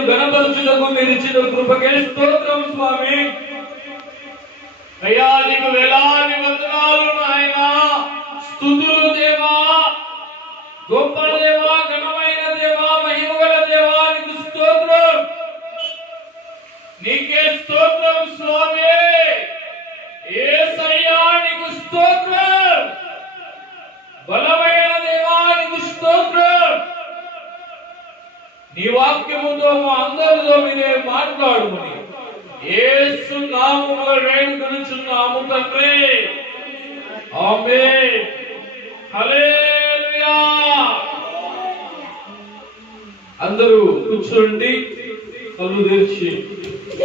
నిన్ను గణపరచుటకు మీరు ఇచ్చిన కృపకే స్తోత్రం స్వామి. అయ్యా నీకు వేలాది వందనాలు నాయనా. స్తుతులు దేవా, గొప్ప దేవా, ఘనమైన దేవా, మహిమగల దేవా, నీకు స్తోత్రం. నీకే స్తోత్రం స్వామి. యేసయ్యా నీకు స్తోత్రం. బలమైన దేవా నీకు స్తోత్రం. నీ వాక్యముతో మా అందరితో మీరే మాట్లాడుకుని యేసు నామములో వేడుకొనుచున్నాము తండ్రి. ఆమేన్. హల్లెలూయా. అందరూ కూర్చోండి, కళ్ళు తెరిచి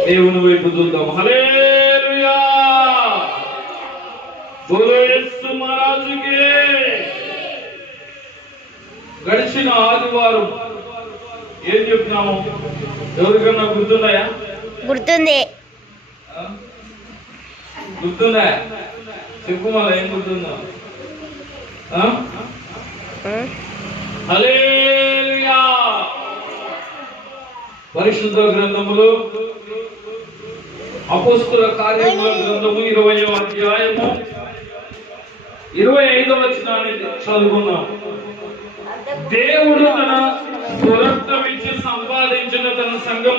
దేవుని వైపు చూద్దాం. హల్లెలూయా. బోలో యేసు మహారాజుకి. గడిచిన ఆదివారం ఏం చెప్పినాము? ఎవరికన్నా గుర్తున్నాయా? గుర్తుంది. గుర్తుందా? చెప్పు మళ్ళా, ఏం గుర్తుందా? హల్లెలూయా. పరిశుద్ధ గ్రంథములు అపోస్తల కార్యముల గ్రంథము 20వ అధ్యాయము 25వ వచనాన్ని చదువుకున్నాం. దేవుడు తన స్వరక్తమిచ్చి సంపాదించిన తన సంఘము